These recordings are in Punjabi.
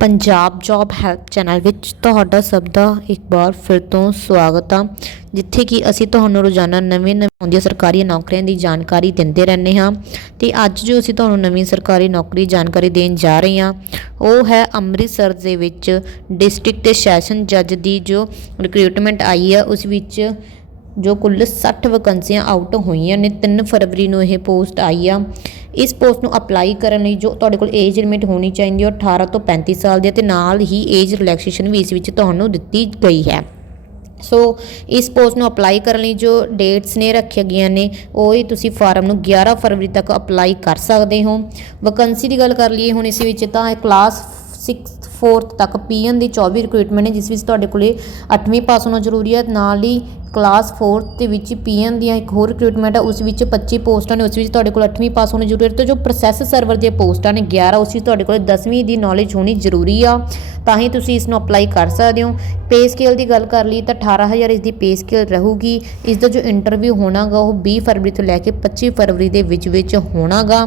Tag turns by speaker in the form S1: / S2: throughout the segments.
S1: ਪੰਜਾਬ ਜੌਬ ਹੈਲਪ ਚੈਨਲ ਵਿੱਚ ਤੁਹਾਡਾ ਸਭ ਦਾ ਇੱਕ ਵਾਰ ਫਿਰ ਤੋਂ ਸਵਾਗਤ ਆ। ਜਿੱਥੇ ਕਿ ਅਸੀਂ ਤੁਹਾਨੂੰ ਰੋਜ਼ਾਨਾ ਨਵੇਂ ਨਵੇਂ ਆਉਂਦੀਆਂ ਸਰਕਾਰੀ ਨੌਕਰੀਆਂ ਦੀ ਜਾਣਕਾਰੀ ਦਿੰਦੇ ਰਹਿੰਦੇ ਹਾਂ ਤੇ ਅੱਜ ਜੋ ਅਸੀਂ ਤੁਹਾਨੂੰ ਨਵੀਂ ਸਰਕਾਰੀ ਨੌਕਰੀ ਜਾਣਕਾਰੀ ਦੇਣ ਜਾ ਰਹੇ ਹਾਂ, ਉਹ ਹੈ ਅੰਮ੍ਰਿਤਸਰ ਦੇ ਵਿੱਚ ਡਿਸਟ੍ਰਿਕਟ ਤੇ ਸੈਸ਼ਨ ਜੱਜ ਦੀ ਜੋ ਰਿਕਰੂਟਮੈਂਟ ਆਈ ਆ, ਉਸ ਵਿੱਚ ਜੋ ਕੁੱਲ 60 ਵੈਕੰਸੀਆਂ ਆਊਟ ਹੋਈਆਂ ਨੇ 3 ਫਰਵਰੀ ਨੂੰ ਇਹ ਪੋਸਟ ਆਈ ਆ। ਇਸ ਪੋਸਟ ਨੂੰ ਅਪਲਾਈ ਕਰਨ ਲਈ ਜੋ ਤੁਹਾਡੇ ਕੋਲ ਏਜ ਲਿਮਿਟ ਹੋਣੀ ਚਾਹੀਦੀ ਹੈ ਉਹ 18 ਤੋਂ 35 ਸਾਲ ਦੀ ਹੈ ਤੇ ਨਾਲ ਹੀ ਏਜ ਰਿਲੈਕਸੇਸ਼ਨ ਵੀ ਇਸ ਵਿੱਚ ਤੁਹਾਨੂੰ ਦਿੱਤੀ ਗਈ ਹੈ। ਸੋ ਇਸ ਪੋਸਟ ਨੂੰ ਅਪਲਾਈ ਕਰਨ ਲਈ ਜੋ ਡੇਟਸ ਨੇ ਰੱਖੀਆਂ ਗਈਆਂ ਨੇ, ਉਹ ਹੀ ਤੁਸੀਂ ਫਾਰਮ ਨੂੰ 11 ਫਰਵਰੀ ਤੱਕ ਅਪਲਾਈ ਕਰ ਸਕਦੇ ਹੋ। ਵੈਕੈਂਸੀ ਦੀ ਗੱਲ ਕਰ ਲਈਏ ਹੁਣ ਇਸ ਵਿੱਚ ਤਾਂ ਇਹ ਕਲਾਸ 6 4th ਤੱਕ ਪੀਐਨ ਦੀ 24 ਰਿਕਰੂਟਮੈਂਟ ਹੈ, ਜਿਸ ਵਿੱਚ ਤੁਹਾਡੇ ਕੋਲੇ 8ਵੀਂ ਪਾਸ ਹੋਣਾ ਜ਼ਰੂਰੀ ਹੈ। ਨਾਲ ਹੀ ਕਲਾਸ 4th ਦੇ ਵਿੱਚ ਪੀਐਨ ਦੀਆਂ ਇੱਕ ਹੋਰ ਰਿਕਰੂਟਮੈਂਟ ਹੈ ਉਸ ਵਿੱਚ 25 ਪੋਸਟਾਂ ਨੇ, ਉਸ ਵਿੱਚ ਤੁਹਾਡੇ ਕੋਲ 8ਵੀਂ ਪਾਸ ਹੋਣੀ ਜ਼ਰੂਰੀ ਹੈ ਤੇ ਜੋ ਪ੍ਰੋਸੈਸ ਸਰਵਰ ਦੀਆਂ ਪੋਸਟਾਂ ਨੇ 11 ਉਸ ਵਿੱਚ ਤੁਹਾਡੇ ਕੋਲ 10ਵੀਂ ਦੀ ਨੌਲੇਜ ਹੋਣੀ ਜ਼ਰੂਰੀ ਆ। ਤਾਂ ਹੀ ਤੁਸੀਂ ਇਸ ਨੂੰ ਅਪਲਾਈ ਕਰ ਸਕਦੇ ਹੋ। ਪੇ ਸਕੇਲ ਦੀ ਗੱਲ ਕਰ ਲਈ ਤਾਂ 18000 ਇਸ ਦੀ ਪੇ ਸਕੇਲ ਰਹੂਗੀ। ਇਸ ਦਾ ਜੋ ਇੰਟਰਵਿਊ ਹੋਣਾਗਾ, ਉਹ 20 ਫਰਵਰੀ ਤੋਂ ਲੈ ਕੇ 25 ਫਰਵਰੀ ਦੇ ਵਿੱਚ ਵਿੱਚ ਹੋਣਾਗਾ।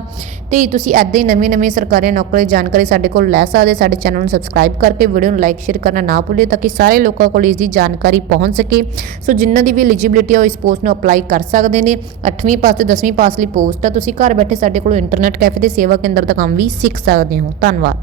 S1: ਤੇ ਤੁਸੀਂ ਐਦਾਂ ਹੀ ਨਵੀਂ ਨਵੇਂ ਸਰਕਾਰੀ ਨੌਕਰੀ ਜਾਣਕਾਰੀ ਸਾਡੇ ਕੋਲ ਲੈ ਸਕਦੇ ਸਾਡੇ ਚੈਨਲ ਨੂੰ ਸਬਸਕ੍ਰਾਈਬ ਕਰਕੇ ਵੀਡੀਓ ਨੂੰ ਲਾਈਕ ਸ਼ੇਅਰ ਕਰਨਾ ਨਾ ਭੁੱਲਿਓ ਤਾਂ ਕਿ ਸਾਰੇ ਲੋਕਾਂ ਕੋਲ ਇਸ ਦੀ ਜਾਣਕਾਰੀ ਪਹੁੰਚ ਸਕੇ। ਸੋ ਜਿੰਨੇ ਇਹਨਾਂ ਦੀ ਵੀ ਐਲੀਜੀਬਿਲਿਟੀ ਆ ਉਹ ਇਸ ਪੋਸਟ ਨੂੰ ਅਪਲਾਈ ਕਰ ਸਕਦੇ ਨੇ। 8ਵੀਂ ਪਾਸ ਤੇ 10ਵੀਂ ਪਾਸ ਲਈ ਪੋਸਟ ਆ। ਤੁਸੀਂ ਘਰ ਬੈਠੇ ਸਾਡੇ ਕੋਲੋਂ ਇੰਟਰਨੈਟ ਕੈਫੇ ਤੇ ਸੇਵਾ ਕੇਂਦਰ ਦਾ ਕੰਮ ਵੀ ਸਿੱਖ ਸਕਦੇ ਹੋ। ਧੰਨਵਾਦ।